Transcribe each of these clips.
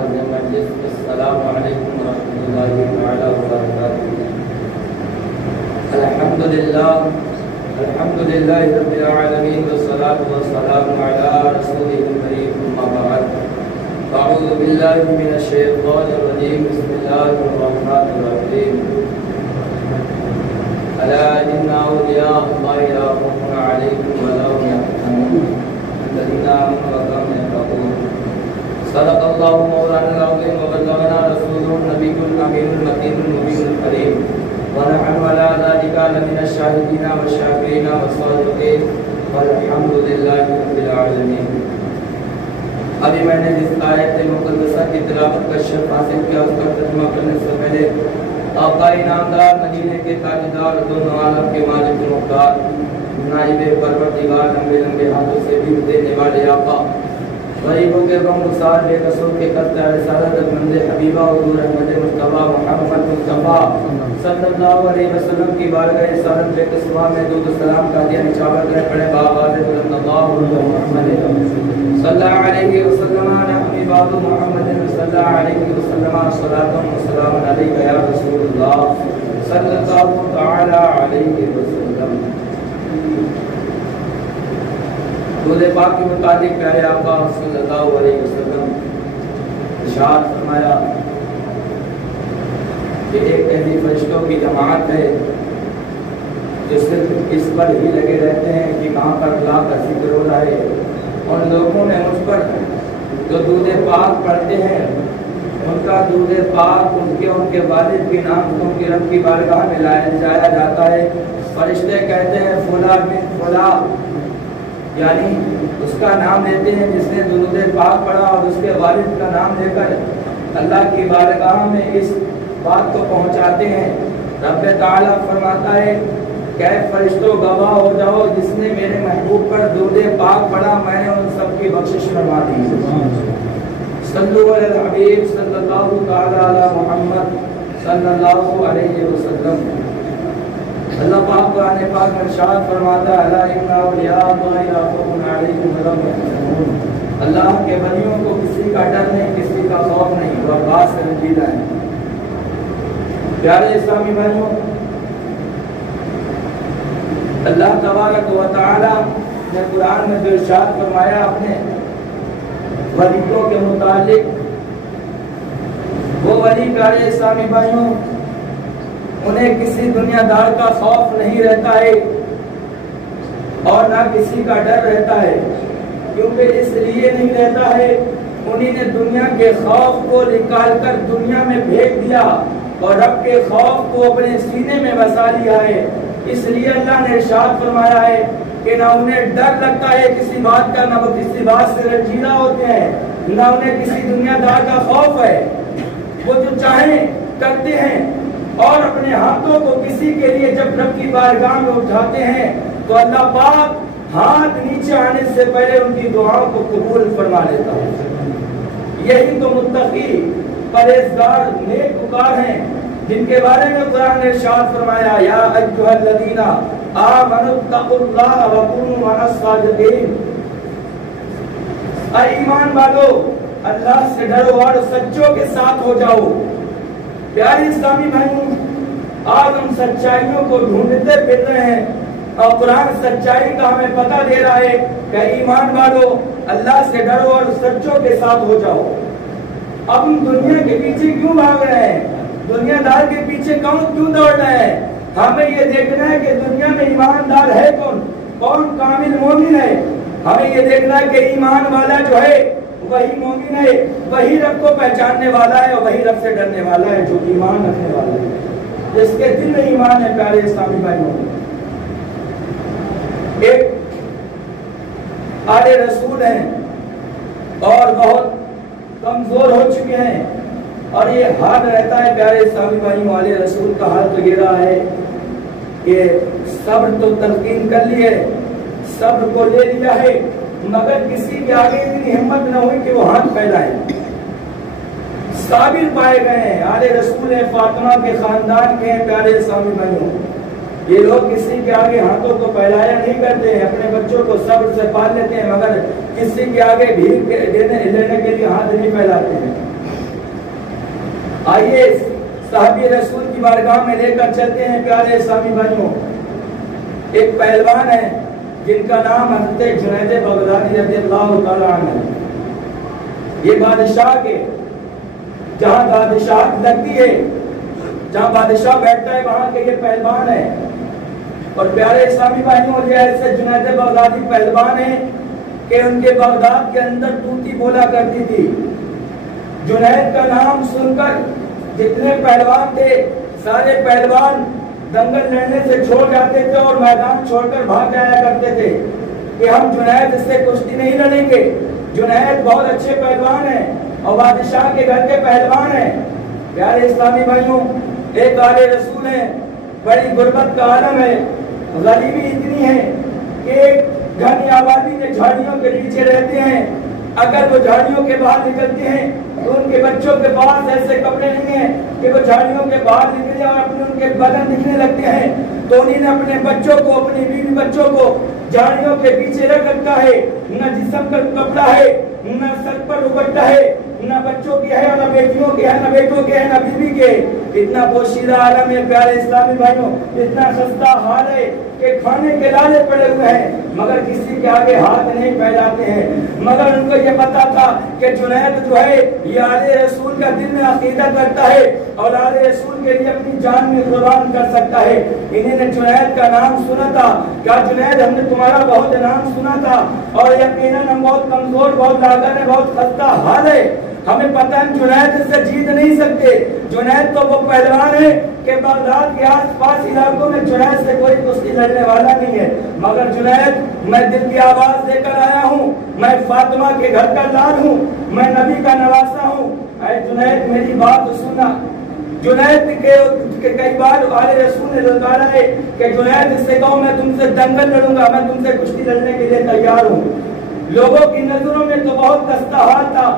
آغاز مجلس السلام علیکم ورحمۃ اللہ تعالی وبرکاتہ۔ الحمدللہ رب العالمین والصلاة والسلام علی رسولہ الکریم، اما بعد اعوذ باللہ من الشیطان الرجیم، بسم اللہ الرحمن الرحیم۔ الا ان اولیاء اللہ لا خوف علیہم ولا هم يحزنون الذین آمنوا وكانوا يتقون۔ صدق اللہ مولانا العظیم وبلغنا رسوله النبی الامین المکین المبین الکریم، ونحن على ذلك لمن الشاهدين والشاكرين والصادقين والحمد لله رب العالمين۔ ابھی میں نے جس آیت مقدسہ کی تلاوت کا شرف حاصل کیا اس کا ترجمہ کرنے سے پہلے آقا انعامدار مدینے کے تاجدار دونوں عالم کے مالک مختار نائب پروردگار لمبے ہاتھوں سے بھی دینے والے آقا غریبوں کے غم گسار بے قصور کے کرتا ہے رسالت مند حبیبہ حضور احمد مصطفیٰ محمد مصطفیٰ صلی اللہ علیہ وسلم کی بارگاہ رسالت بے قصبہ میں درود و سلام کا دیا نچاور کرے پڑے بآواز بلند اللہم محمد صلی اللہ علیہ وسلم نحمی بعد محمد صلی اللہ علیہ وسلم صلاة و سلام علیہ یا رسول اللہ صلی اللہ تعالی علیہ وسلم۔ درود پاک کے متعلق پیارے آقا صلی اللہ علیہ وسلم ارشاد فرمایا کہ ایک ایسی فرشتوں کی جماعت ہے جو صرف اس پر ہی لگے رہتے ہیں کہ کہاں پر اللہ کا ذکر ہو رہا ہے۔ ان لوگوں نے مجھ پر جو درود پاک پڑھتے ہیں ان کا درود پاک ان کے والد کے نام سے ان کے رب کی بارگاہ میں لایا جاتا ہے۔ فرشتے کہتے ہیں فلاں بن فلاں، یعنی اس کا نام لیتے ہیں جس نے درود پاک پڑھا اور اس کے والد کا نام لے کر اللہ کی بارگاہ میں اس بات کو پہنچاتے ہیں۔ رب تعالیٰ فرماتا ہے کہ فرشتوں گواہ ہو جاؤ، جس نے میرے محبوب پر درود پاک پڑھا میں نے ان سب کی بخشش فرما دی۔ صلو علی الحبیب صلی اللہ تعالی علی محمد صلی اللہ علیہ وسلم۔ اللہ پاک قرآن پاک میں ارشاد فرماتا ہے الا ان اولیاء اللہ لا خوف علیہم ولا هم يحزنون۔ اللہ کے ولیوں کو کسی کا ڈر نہیں، کسی کا خوف نہیں، وہ بات سے رنجیدہ ہیں۔ پیارے اسلامی بھائیوں، اللہ تبارک و تعالی نے قرآن میں جو ارشاد فرمایا اپنے ولیوں کے متعلق، وہ ولی پیارے اسلامی بھائیوں انہیں کسی دنیا دار کا خوف نہیں رہتا ہے اور نہ کسی کا ڈر رہتا ہے، کیونکہ اس لیے نہیں رہتا ہے انہیں نے دنیا کے خوف کو نکال کر دنیا میں بھیج دیا اور رب کے خوف کو اپنے سینے میں بسا لیا ہے۔ اس لیے اللہ نے ارشاد فرمایا ہے کہ نہ انہیں ڈر لگتا ہے کسی بات کا، نہ وہ کسی بات سے رنجیدہ ہوتے ہیں، نہ انہیں کسی دنیا دار کا خوف ہے۔ وہ جو چاہیں کرتے ہیں اور اپنے ہاتھوں کو کسی کے لیے جب رب کی بارگاہ میں اٹھاتے ہیں تو اللہ پاک ہاتھ نیچے آنے سے پہلے ان کی دعاؤں کو قبول فرما لیتا ہے۔ یہی تو متقی پرہیزگار نیک وکار ہیں جن کے بارے میں قرآن نے ارشاد فرمایا یا ایھا الذین آمنوا اتقوا اللہ وکونوا مع الصادقین۔ اے ایمان والو اللہ سے ڈرو اور سچوں کے ساتھ ہو جاؤ۔ پیارے اسلامی بھائیوں، آج ہم سچائیوں کو ڈھونڈتے پھر رہے ہیں اور قرآن سچائی کا ہمیں پتہ دے رہا ہے کہ ایمان والو اللہ سے ڈرو اور سچوں کے ساتھ ہو جاؤ۔ اب ہم دنیا کے پیچھے کیوں بھاگ رہے ہیں؟ دنیا دار کے پیچھے کیوں دوڑ رہے ہیں؟ ہمیں یہ دیکھنا ہے کہ دنیا میں ایماندار ہے کون کامل مومن ہے۔ ہمیں یہ دیکھنا ہے کہ ایمان والا جو ہے وہی مومن ہے، وہی رب کو پہچاننے والا ہے اور وہی رب سے ڈرنے والا ہے، جو ایمان رکھنے والا ہے، جس کے دل میں ایمان ہے۔ پیارے اسلامی بھائیوں، ایک آلے رسول ہیں اور بہت کمزور ہو چکے ہیں اور یہ حال رہتا ہے پیارے اسلامی بھائیوں، آلے رسول کا حال تو یہ رہا ہے کہ صبر تو تلقین کر لیے، صبر کو لے لیا ہے، مگر کسی کے آگے اتنی ہمت نہ ہوئی کہ وہ ہاتھ پھیلائے۔ صابر پائے گئے ہیں، آلے رسول ہیں، فاطمہ کے خاندان کے ہیں۔ پیارے اسلامی بھائیوں، یہ لوگ کسی کے آگے ہاتھوں کو پھیلایا نہیں کرتے ہیں، اپنے بچوں کو صبر سے پال لیتے ہیں، مگر کسی کے آگے بھیک لینے کے لیے ہاتھ نہیں پھیلاتے ہیں۔ آئیے صحابی رسول کی بارگاہ میں لے کر چلتے ہیں پیارے اسلامی بھائیوں. ایک پہلوان ہے جن کا نام حضرت جنید بغدادی رضی اللہ تعالیٰ عنہ ہے. یہ بادشاہ کے جہاں بادشاہ لگتی ہے، جہاں بادشاہ بیٹھتا ہے وہاں کے یہ پہلوان ہے. اور پیارے اسلامی بھائیوں یہ ایسے جنید بغدادی پہلوان ہیں کہ ان کے بغداد کے اندر طوطی بولا کرتی تھی. جنید کا نام سن کر جتنے پہلوان تھے سارے پہلوان دنگل لڑنے سے چھوڑ جاتے تھے اور میدان چھوڑ کر بھاگ جایا کرتے تھے کہ ہم جنید سے کشتی نہیں لڑیں گے. جنید بہت اچھے پہلوان ہیں اور بادشاہ کے گھر کے پہلوان ہیں. پیارے اسلامی بھائیوں ایک آل رسول ہے، بڑی غربت کا عالم ہے، غریبی اتنی ہے کہ گھنی آبادی میں جھاڑیوں کے پیچھے رہتے ہیں. اگر وہ جھاڑیوں کے باہر نکلتے ہیں تو ان کے بچوں کے پاس ایسے کپڑے نہیں ہیں کہ وہ جھاڑیوں کے باہر نکلے اور اپنے ان کے بدن دکھنے لگتے ہیں. تو انہیں نے اپنے بچوں کو، اپنی بیوی بچوں کو جھاڑیوں کے پیچھے رکھ رکھا ہے. نہ جسم کا کپڑا ہے، نہ سر پر دوپٹہ ہے، نہ بچوں کی ہے، نہ بیٹیوں کی ہے، نہ بیٹوں کے ہے، نہ بیوی کے. اتنا پوشیدہ عالم ہے پیارے اسلامی بھائیوں، اتنا خستہ حال ہے کہ کھانے کے لالے پڑے ہوئے ہیں مگر کسی کے آگے ہاتھ نہیں پھیلاتے ہیں. مگر ان کو یہ پتا تھا کہ جنید جو ہے یہ آل رسول کا دل میں عقیدت رکھتا ہے اور آل رسول کے لیے اپنی جان میں قربان کر سکتا ہے. انہیں نے جنید کا نام سنا تھا. کیا جنید ہم نے تمہارا بہت نام سنا تھا اور یقیناً ہم بہت کمزور، بہت لاغر ہے، بہت خستہ حال ہے، ہمیں پتہ ہے جنید سے جیت نہیں سکتے. جنید تو وہ پہلوان ہے کہ بغداد کے آس پاس علاقوں میں جنید سے کوئی کشتی لڑنے والا نہیں ہے. مگر جنید میں دل کی آواز دے کر آیا ہوں، میں فاطمہ کے گھر کا لال ہوں، میں نبی کا نواسا ہوں. اے جنید میری بات سننا. جنید کے کئی بار آل رسول نے للکارا ہے کہ جنید اس سے کہو میں تم سے دنگل لڑوں گا، میں تم سے کشتی لڑنے کے لیے تیار ہوں. لوگوں کی نظروں میں تو بہت خستہ حال تھا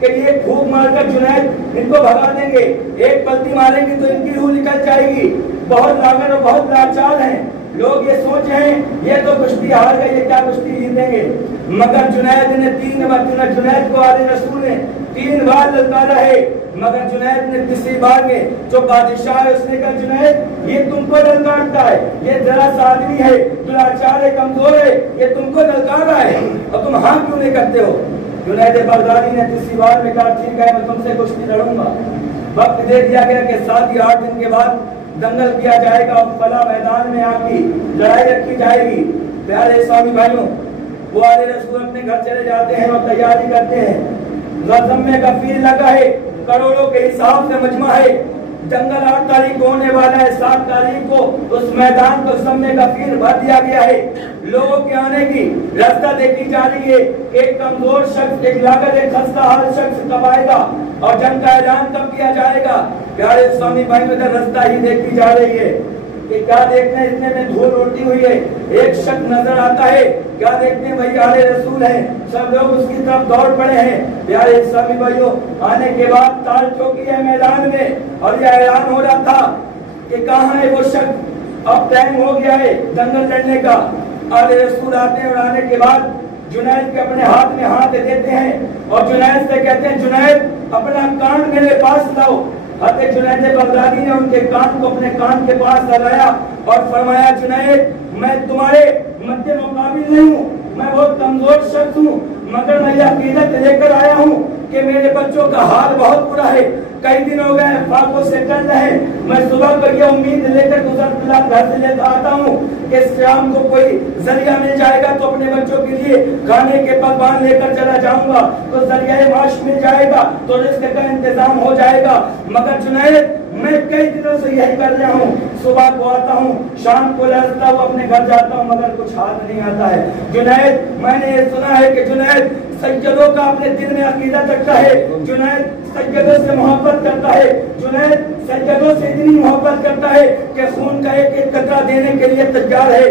کہ یہ پھونک مار کر جنید ان کو بھگا دیں گے، ایک پلٹی ماریں گے تو ان کی روح نکل جائے گی. بہت لاغر اور بہت لاچار ہیں. لوگ یہ سوچ رہے ہیں یہ تو کشتی ہار گئے، یہ کیا کشتی جیتیں گے. مگر جنید نے جنید کو آل رسول نے 3 بار للکارا ہے. مگر جنید نے تیسری بار میں جو بادشاہ ہے اس نے کہا جنید یہ تم کو للکارتا ہے، یہ ذرا سا آدمی ہے، لاچار ہے، کمزور ہے، یہ تم کو للکار رہا ہے اور تم ہاں کیوں نہیں کرتے ہو. جنید بغدادی نے تیسری بار میں کہا ٹھیک ہے میں تم سے کشتی لڑوں گا. وقت دے دیا گیا کہ 7 یا 8 دن کے بعد دنگل کیا جائے گا اور فلاں میدان میں آپ کی لڑائی رکھی جائے گی. پیارے اسلامی بھائیوں وہ آل رسول اپنے گھر چلے جاتے ہیں اور تیاری کرتے ہیں. غزمے کا فیل لگا ہے، کروڑوں کے حساب سے مجمع ہے. جنگل 8 تاریخ کو ہونے والا ہے، 7 تاریخ کو اس میدان کو غزمے کا فیل بھر دیا گیا ہے. لوگوں کے آنے کی راستہ دیکھی جا رہی ہے. ایک کمزور شخص، ایک لاغر، ایک خستہ حال شخص کب آئے گا اور جنگ کا اعلان کب کیا جائے گا. پیارے اسلامی بھائیوں ادھر راستہ ہی دیکھی جا رہی ہے کہ کیا دیکھتے ہیں اتنے میں دھول اڑتی ہوئی ہے. ایک شخص نظر آتا ہے، کیا دیکھتے ہیں وہی آل رسول ہے. سب لوگ اس کی طرف دوڑ پڑے ہیں. پیارے اسلامی بھائیوں آنے کے بعد تال چوکی ہے میدان میں اور یہ اعلان ہو رہا تھا کہ کہاں ہے وہ شخص، اب ٹائم ہو گیا ہے دنگل لڑنے کا. آل رسول آتے ہیں اور آنے کے بعد جنید کے اپنے ہاتھ میں ہاتھ دیتے ہیں اور جنید سے کہتے ہیں جنید اپنا کان میرے پاس لاؤ. حضرت جنید بغدادی نے ان کے کان کو اپنے کان کے پاس لگایا اور فرمایا جنید میں تمہارے مد مقابل نہیں ہوں، میں بہت کمزور شخص ہوں مگر میں یہ عقیدت لے کر آیا ہوں کہ میرے بچوں کا حال بہت برا ہے. کئی دن ہو گئے فاقوں سے ٹل رہے. میں صبح کو یہ امید لے کر گھر سے لے کر آتا ہوں کہ شام کو کوئی ذریعہ مل جائے گا تو اپنے بچوں کے لیے کھانے کے پکوان لے کر چلا جاؤں گا، تو ذریعہ معاش مل جائے گا تو رزق کا انتظام ہو جائے گا. مگر جنید میں کئی دنوں سے یہی کر رہا ہوں، صبح کو آتا ہوں، شام کو لڑتا ہوں، اپنے گھر جاتا ہوں مگر کچھ ہاتھ نہیں آتا ہے. جنید میں نے یہ سنا ہے کہ جنید سیدوں کا اپنے دل میں عقیدت رکھتا ہے، جنید سیدوں سے محبت کرتا ہے، جنید سیدوں سے اتنی محبت کرتا ہے کہ خون کا ایک ایک قطرہ دینے کے لیے تیار ہے.